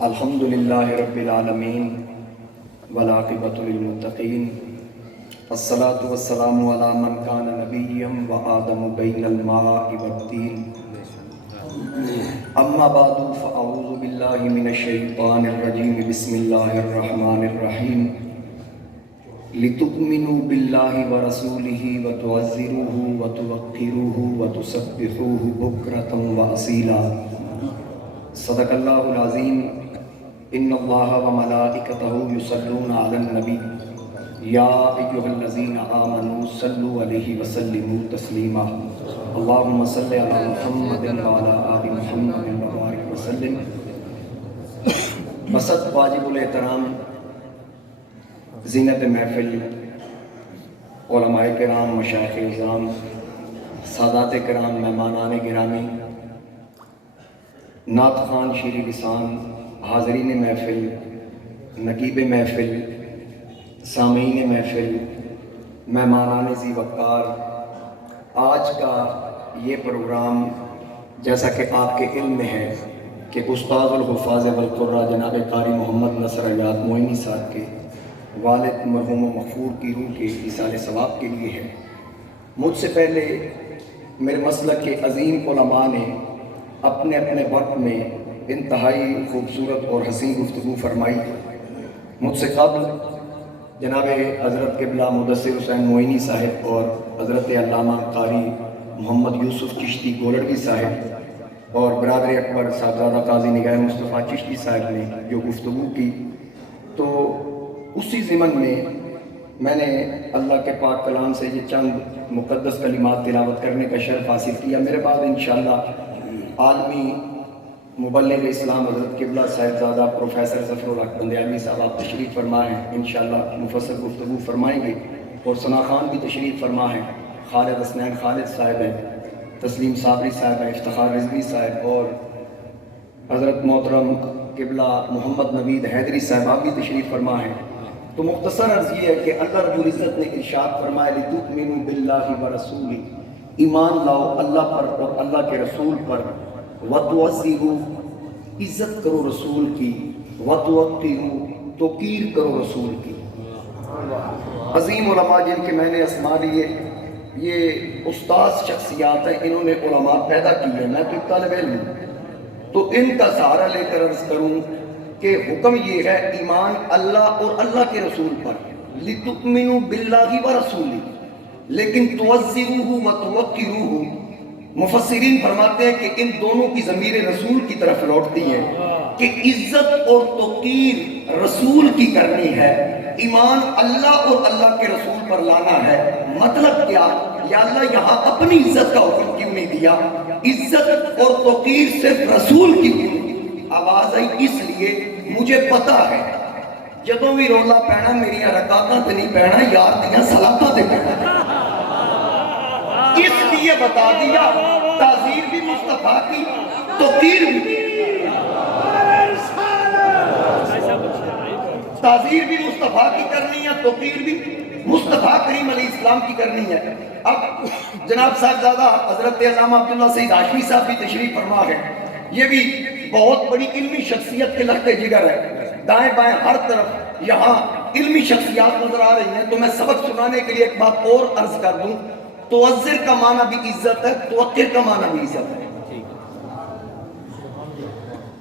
الحمدللہ رب العالمین والعاقبۃ للمتقین الصلاۃ والسلام علی من کان نبیا وآدم بین الماء والطین اما بعد فاعوذ باللہ من الشیطان الرجیم بسم اللہ الرحمن الرحیم لتؤمنوا باللہ ورسولہ وتعزروہ وتوقروہ وتسبحوہ بکرۃ واصیلا صدق اللہ العظیم ان اللہ وملائکتہ یصلون علی النبی یا ایھا الذین آمنوا صلوا علیہ وسلموا تسلیما اللہم صل علی محمد وعلی آل محمد وبارک وسلم۔ بسط واجب الاحترام زینت محفل علماء کرام، مشائخ اعظام، سادات کرام، مہمانان گرامی، نعت خوان، شیر لسان، حاضرین محفل، نقیب محفل، سامعین محفل، مہمانان ذی وقار، آج کا یہ پروگرام جیسا کہ آپ کے علم میں ہے کہ استاد الحفاظ والقراء جناب قاری محمد نصر حیات معینی صاحب کے والد مرحوم و مغفور کی روح کے ایصال ثواب کے لیے ہے۔ مجھ سے پہلے میرے مسلک کے عظیم علماء نے اپنے اپنے وقت میں انتہائی خوبصورت اور حسین گفتگو فرمائی۔ مجھ سے قبل جناب حضرت قبلہ مدثر حسین معینی صاحب اور حضرت علامہ قاری محمد یوسف چشتی گولڑوی صاحب اور برادر اکبر صاحبزادہ قاضی نگاہ مصطفیٰ چشتی صاحب نے جو گفتگو کی، تو اسی ضمن میں نے اللہ کے پاک کلام سے یہ چند مقدس کلمات تلاوت کرنے کا شرف حاصل کیا۔ میرے بعد انشاءاللہ عالمی مبلغ اسلام حضرت قبلہ صاحبزادہ پروفیسر ظفر الحق بندیالوی صاحب آپ تشریف فرما ہیں، انشاءاللہ مفصل گفتگو فرمائیں گے، اور ثنا خان بھی تشریف فرما ہیں، خالد حسنین خالد صاحب ہیں، تسلیم صابری صاحب ہیں، افتخار رضوی صاحب، اور حضرت محترم قبلہ محمد نوید حیدری صاحب آپ بھی تشریف فرما ہیں۔ تو مختصر عرض یہ ہے کہ اللہ رب العزت نے ارشاد فرمایا لِتُؤْمِنُوا بِاللَّهِ وَرَسُولِهِ، ایمان لاؤ اللہ پر اور اللہ کے رسول پر، وَتُعَزِّرُوا، عزت کرو رسول کی، وَتُوَقِّرُوا، توقیر کرو رسول کی۔ عظیم علماء جن کے میں نے اسماء لیے، یہ استاذ شخصیات ہیں، انہوں نے علماء پیدا کی ہے، میں تو ایک طالب علم ہوں، تو ان کا سہارا لے کر عرض کروں کہ حکم یہ ہے ایمان اللہ اور اللہ کے رسول پر، لِتُؤْمِنُوا بِاللَّهِ وَرَسُولِهِ، لیکن تُعَزِّرُوهُ وَتُوَقِّرُوهُ، مفسرین فرماتے ہیں کہ ان دونوں کی ضمیر رسول کی طرف لوٹتی ہے کہ عزت اور توقیر رسول کی کرنی ہے، ایمان اللہ اور اللہ کے رسول پر لانا ہے۔ مطلب کیا؟ یا اللہ یہاں اپنی عزت کا حکم کیوں نہیں دیا، عزت اور توقیر صرف رسول کی کیوں؟ آواز آئی اس لیے مجھے پتا ہے جدوں بھی رولا پینا میری رکعتاں تے نہیں پینا، یار دیاں صلاتاں تے پینا، اس لیے بتا دیا تعظیم بھی مصطفیٰ کی، توقیر بھی، تعظیم بھی مصطفیٰ کی کرنی ہے، توقیر بھی مصطفیٰ کریم علیہ السلام کی کرنی ہے۔ اب جناب صاحبزادہ حضرت علامہ عبداللہ سعید ہاشمی صاحب بھی تشریف فرما ہے، یہ بھی بہت بڑی علمی شخصیت کے لختے جگر ہے، دائیں بائیں ہر طرف یہاں علمی شخصیات نظر آ رہی ہیں۔ تو میں سبق سنانے کے لیے ایک بات اور عرض کر دوں، توزر کا معنی بھی عزت ہے، توقیر کا معنی بھی عزت ہے،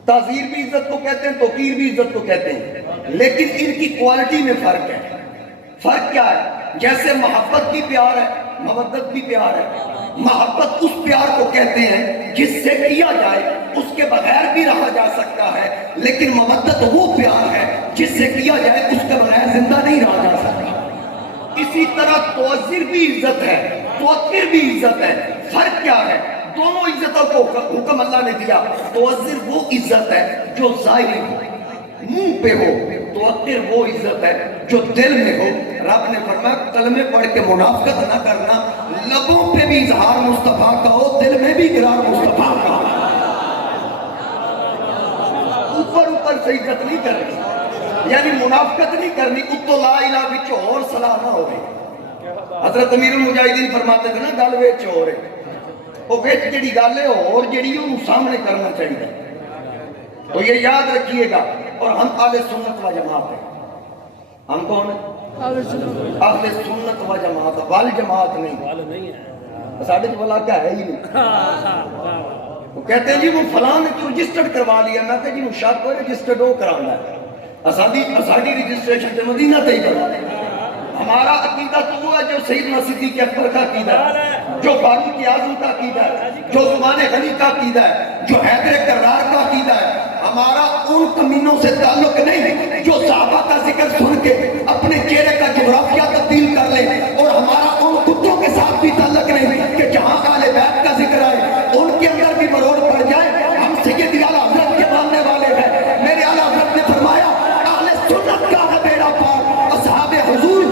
تعزیر بھی عزت کو کہتے ہیں، توقیر بھی عزت کو کہتے ہیں، لیکن ان کی کوالٹی میں فرق ہے۔ فرق کیا ہے؟ جیسے محبت بھی پیار ہے، مودت بھی پیار ہے۔ محبت اس پیار کو کہتے ہیں جس سے کیا جائے اس کے بغیر بھی رہا جا سکتا ہے، لیکن مودت وہ پیار ہے جس سے کیا جائے اس کے بغیر زندہ نہیں رہا جا سکتا۔ اسی طرح توزر بھی عزت ہے، توقیر بھی عزت ہے۔ فرق کیا ہے؟ دونوں عزتوں کو حکم اللہ نے دیا۔ توزر وہ عزت ہے جو ظاہری ہو، منہ پہ ہو، توقیر وہ عزت ہے جو دل میں ہو۔ رب نے فرمایا کلمے پڑھ کے منافقت نہ کرنا، لبوں پہ بھی اظہار مصطفیٰ کا ہو، دل میں بھی قرار مصطفیٰ کا ہو۔ اوپر سے عزت نہیں کرنی، یعنی منافقت نہیں کرنی، اتو لا الہ وچ اور صلاح نہ ہوئے۔ حضرت امیر المجاہدین فرماتے تھے نا گل وچ ہو رہے، وہ وچ جڑی گل ہے اور جڑی انہوں سامنے کرنا چاہیے. تو یہ یاد رکھیے گا. اور ہم اہل سنت و جماعت ہیں. ہم کون ہیں؟ اہل سنت و جماعت. وال جماعت نہیں. ساڑھے جو والا کیا ہے ہی نہیں. وہ کہتے ہیں جی وہ فلاں نے تو رجسٹرڈ کروا لیا. میں کہا جی وہ شاید کوئی رجسٹرڈ ہو کرانا ہے. اساڑی رجسٹریشن تے مدینہ تے ہی کروا. ہمارا عقیدہ تو وہ ہے جو سیدنا صدیق اکبر کا عقیدہ ہے, جو فاروق اعظم کا عقیدہ ہے, جو عثمان غنی کا عقیدہ ہے, جو حیدر کرار کا عقیدہ ہے. ہمارا ان کمینوں سے تعلق نہیں جو صحابہ کا ذکر سن کے اپنے چہرے کا جغرافیہ تبدیل کر لے. اور ہمارا ان کتوں کے ساتھ بھی تعلق نہیں کہ جہاں اہل بیت کا ذکر آئے ان کے اندر بھی مروڑ پڑ جائے. ہم سید اعلیٰ حضرت کے ماننے والے ہیں. میرے اعلیٰ حضرت نے فرمایا اہل سنت کا ہے بیڑا پار, اصحاب حضور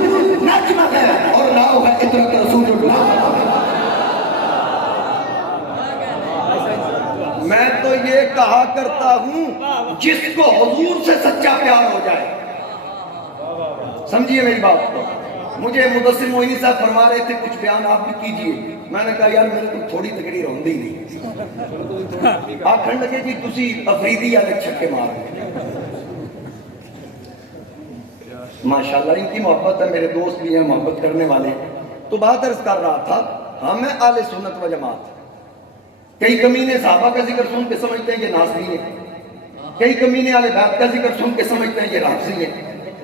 نجم ہے اور ناؤ ہے عطرت رسول اللہ. میں تو یہ کہا کرتا ہوں جس کو حضور سے سچا پیار ہو جائے. سمجھیے میری بات کو. مجھے مدثر موئینی صاحب فرما رہے تھے کچھ بیان آپ بھی کیجئے. میں نے کہا یار میرے کو تھوڑی تکڑی روندی نہیں. آکھن لگے جی تسی افریدی یا چھکے مار. ماشاءاللہ ان کی محبت ہے, میرے دوست بھی ہیں محبت کرنے والے. تو بات عرض کر رہا تھا ہم ہیں اہل سنت و جماعت. کئی کمینے صحابہ کا ذکر سن کے سمجھتے ہیں یہ ناصری ہیں, کئی کمینے اہل بیت کا ذکر سن کے سمجھتے ہیں یہ رافضی ہیں.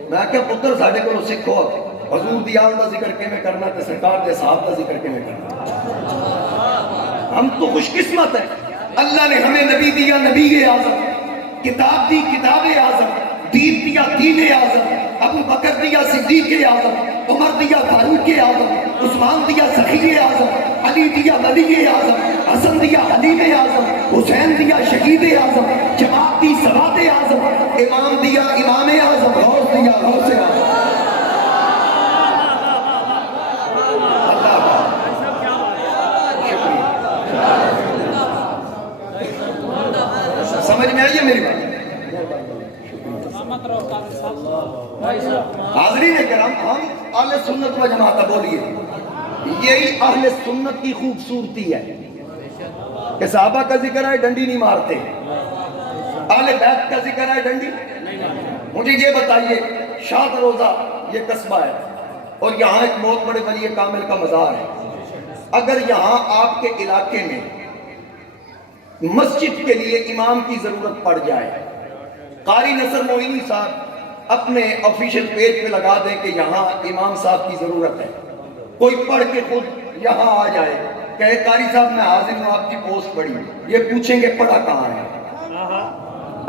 میں کہا پتر ساڑھے کو سکھو حضور دی آل دا ذکر کے میں کرنا تے سرکار دے صحاب دا ذکر کے میں کرنا. ہم تو خوش قسمت ہیں, اللہ نے ہمیں نبی دیا نبی اعظم, کتاب دی کتاب اعظم, دین دیا دین اعظم, ابو بکر دیا صدیق اعظم, عمر دیا فاروق اعظم, عثمان دیا سخی اعظم, علی دیا ولی اعظم, حسن دیا حلیم اعظم, حسین دیا شہید اعظم, جماعت دی سواد اعظم, امام دیا امام اعظم, غوث دیا غوث اعظم. سمجھ میں آئیے میری بات. حاضرین کرام ہم اہل سنت و جماعت. بولیے یہی اہل سنت کی خوبصورتی ہے کہ صحابہ کا ذکر ہے ڈنڈی نہیں مارتے, اہل بیت کا ذکر ہے ڈنڈی. مجھے یہ بتائیے شاد روزہ یہ قصبہ ہے اور یہاں ایک بہت بڑے ولی کامل کا مزار ہے. اگر یہاں آپ کے علاقے میں مسجد کے لیے امام کی ضرورت پڑ جائے, قاری نصر موئینی صاحب اپنے آفیشل پیج پہ لگا دیں کہ یہاں امام صاحب کی ضرورت ہے, کوئی پڑھ کے خود یہاں آ جائے کہے قاری صاحب میں حاضر ہوں آپ کی پوسٹ پڑھی, یہ پوچھیں گے پڑھا کہاں ہے,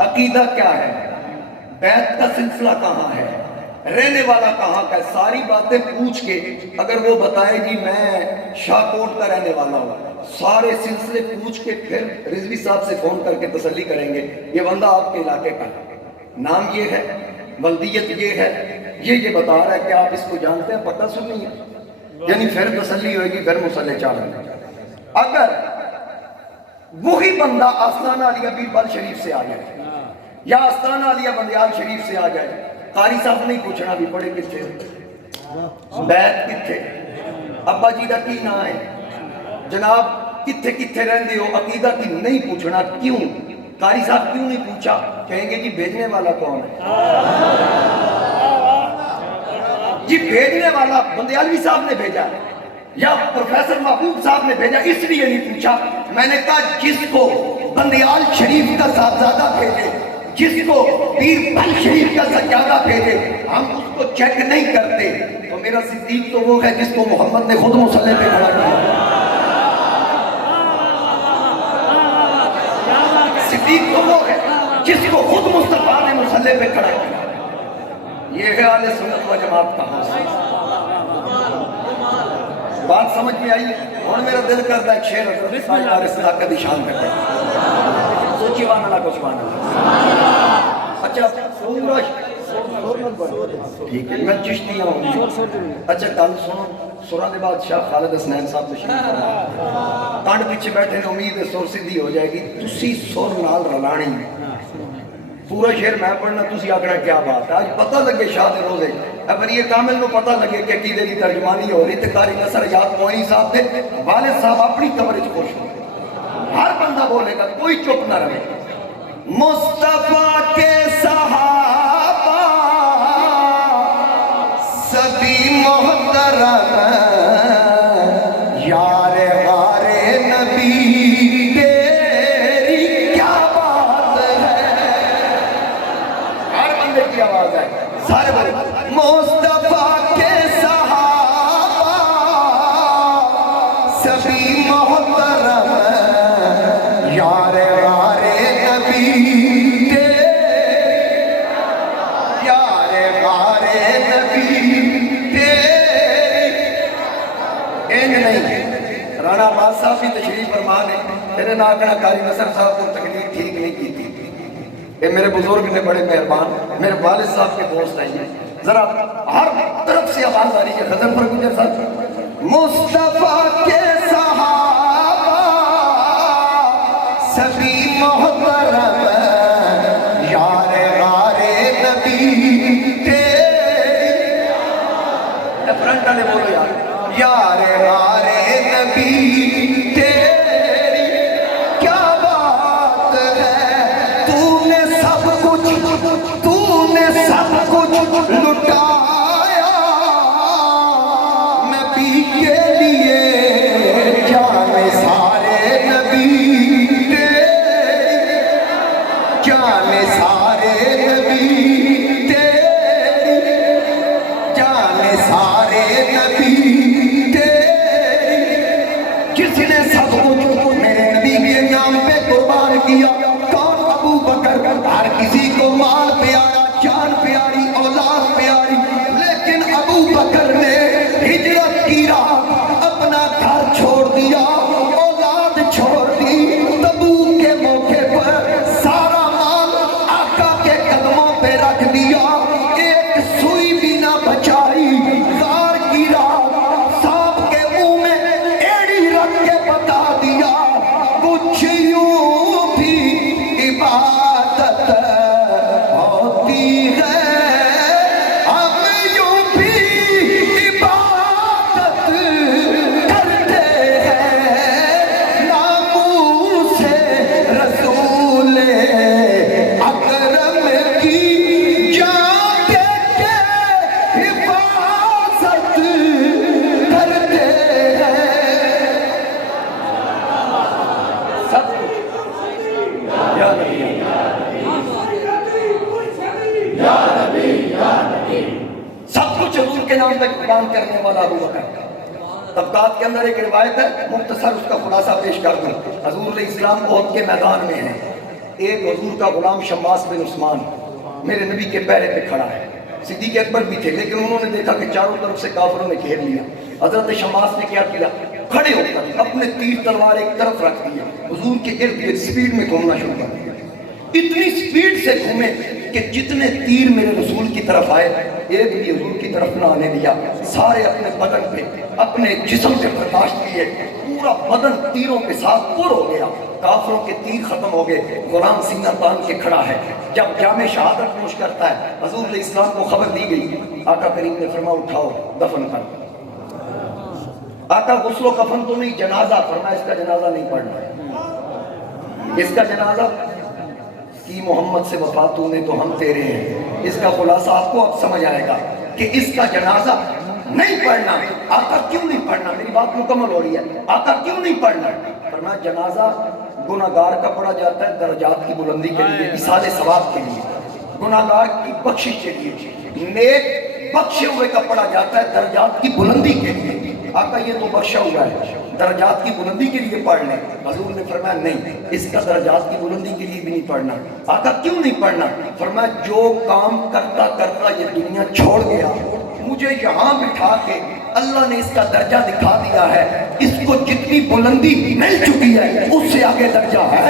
عقیدہ کیا ہے, بیت کا سلسلہ کہاں ہے, رہنے والا کہاں کا ہے, ساری باتیں پوچھ کے اگر وہ بتائے جی میں شاہ کوٹ کا رہنے والا ہوں, سارے سلسلے پوچھ کے پھر رضوی صاحب سے فون کر کے تسلی کریں گے یہ بندہ آپ کے علاقے کا ہے, نام یہ ہے, ولدیت یہ ہے, یہ بتا رہا ہے کہ آپ اس کو جانتے ہیں, پتہ سننی ہے, یعنی پھر تسلی ہوئے گی, پھر مسلح چاہیں. اگر وہی بندہ آستانہ علیہ بیربل شریف سے آ جائے یا آستانہ علیہ بندیال شریف سے آ جائے, قاری صاحب نہیں پوچھنا بھی پڑے کتھے, بیت کتھے, ابا جی دا کی نام ہے, جناب کتھے کتھے رہندے ہو, عقیدہ کی نہیں پوچھنا. کیوں قاری صاحب کیوں نہیں پوچھا؟ کہیں گے جی بھیجنے والا کون ہے, جی بھیجنے والا بندیالوی صاحب نے بھیجا یا پروفیسر محبوب صاحب نے بھیجا, اس لیے نہیں پوچھا. میں نے کہا جس کو بندیال شریف کا صاحبزادہ بھیجے, جس کو پیر بل شریف کا سجادہ بھیجے, ہم اس کو چیک نہیں کرتے. تو میرا صدیق تو وہ ہے جس کو محمد نے خود مصلی پہ کھڑا کیا. صدیق تو وہ ہے جس کو خود مصطفیٰ نے مصلی پہ کھڑا کیا. یہ ہے اہل سنت و جماعت کا حاصل. بات سمجھ میں آئی. اور میرا دل کرتا ہے شیر حضرت سائیدار صداقت شان پہ پڑھا. سوچی وانا لا کچھ وانا. اچھا پورا ٹھیک ہے میں چشتی ہوں. اچھا کل سنو سورہ دے بادشاہ خالد حسنین صاحب تشریف فرما, تانڈ پیچھے بیٹھے نے, امید ہے سور سدھی ہو جائے گی. تسی سور نال رلانی ہے, پورا شعر میں پڑھنا, تسی آگنا کیا بات ہے. آج پتہ لگے شاہ دے روزے اگر یہ کامل نو پتہ لگے کہ عقیدے کی ترجمانی ہو رہی, تے قاری نصر یاد موئینی صاحب دے والد صاحب اپنی قبر وچ خوش ہو. ہر بندہ بولے گا، کوئی چپ نہ رہے. مصطفیٰ کے صحابہ سبھی محترم، یار غار نبی تیری کیا بات ہے. ہر بندے کی آواز ہے، سارے بولے مصطفیٰ کے صحابہ سبھی محترم، یار غار نبی تیری، یار غار نبی تیری. انج نہیں. رانا عباس صاحب بھی تشریف فرما نے میرے ناکڑا قاری نصر صاحب کو تقریر ٹھیک نہیں کی تھی. یہ میرے بزرگ نے بڑے مہربان، میرے والد صاحب کے دوست ہیں. ذرا ہر طرف سے آواز آ رہی ہے. غزل پر گزر صاحب. مصطفیٰ کے صحابہ سبھی محترم، یار غار نبی تیری. فرنٹ والے بولو یار. یار غار نبی تیری کیا بات ہے. تو نے سب کچھ لٹایا، نبی کے لیے جان سارے نبی تیری، جان سارے نبی تیری، جان سارے نبی تیری. جس نے سب کچھ میرے نبی کے نام پہ قربان کیا، کون؟ ابو بکر. ہر کسی کو مال پیارا، جان پیاری، اولاد پیاری، لیکن ابو بکر نے ہجرت کی راہ اپنا گھر چھوڑ دیا، اولاد چھوڑ دی. تبوک کے موقع پر سارا مال آقا کے قدموں پہ رکھ دیا، ایک سوئی بھی نہ بچائی. غار کی راہ سانپ کے منہ میں ایڑی رکھ کے بتا دیا، کچھ یوں بھی عبادت ہوتی ہے، ہم یوں بھی عبادت کرتے ہیں. ناموس رسول اکرم کی جان کے حفاظت کرتے ہیں. سب یا نبی، سب کچھ حضور کے نام پہ قربان کرنے والا ابو بکر. طبقات کے اندر ایک روایت ہے، مختصر اس کا خلاصہ پیش کر دوں. حضور علیہ السلام احد کے میدان میں ہیں. ایک حضور کا غلام شماس بن عثمان میرے نبی کے پیرے پہ کھڑا ہے. صدیق اکبر بھی تھے، لیکن انہوں نے دیکھا کہ چاروں طرف سے کافروں نے گھیر لیا. حضرت شماس نے کیا کیا؟ کھڑے ہو کر اپنے تیر تلوار ایک طرف رکھ دیا، حضور کے ارد گرد سپیڈ میں گھومنا شروع کر دیا. اتنی سپیڈ سے گھومے کہ جتنے تیر میرے رسول کی طرف آئے ایک بھی حضور کی طرف نہ آنے دیا. سارے اپنے بدن پہ، اپنے جسم پہ برداشت کیے. پورا بدن تیروں کے ساتھ پر ہو گیا. کافروں کے تیر ختم ہو گئے. غلام سینہ تان کے کھڑا ہے. جب جامع شہادت نوش کرتا ہے، حضور علیہ السلام کو خبر دی گئی. آقا کریم نے فرمایا اٹھاؤ دفن کر. آقا غسل و کفن تو نہیں، جنازہ. فرمایا اس کا جنازہ نہیں پڑھنا ہے. اس کا جنازہ کی محمد سے وفا تو نے تو ہم تیرے ہیں. اس کا خلاصہ آپ کو اب سمجھ آئے گا کہ اس کا جنازہ نہیں پڑھنا. آقا کیوں نہیں پڑھنا؟ میری بات مکمل ہو رہی ہے. آقا کیوں نہیں پڑھنا؟ فرمایا جنازہ گناہگار کا پڑھا جاتا ہے درجات کی بلندی کے لیے، اصال ثواب کے لیے، گناہگار کی بخشش کے لیے. نیک بخشے ہوئے کا پڑھا جاتا ہے درجات کی بلندی کے لیے. آقا یہ تو بخشا ہوا ہے، درجات کی بلندی کے لیے پڑھ لیں. حضور نے فرمایا نہیں، اس کا درجات کی بلندی کے لیے بھی نہیں پڑھنا. آقا کیوں نہیں پڑھنا؟ فرمایا جو کام کرتا کرتا یہ دنیا چھوڑ گیا، مجھے یہاں بٹھا کے اللہ نے اس کا درجہ دکھا دیا ہے. اس کو جتنی بلندی مل چکی ہے اس سے آگے درجہ ہے.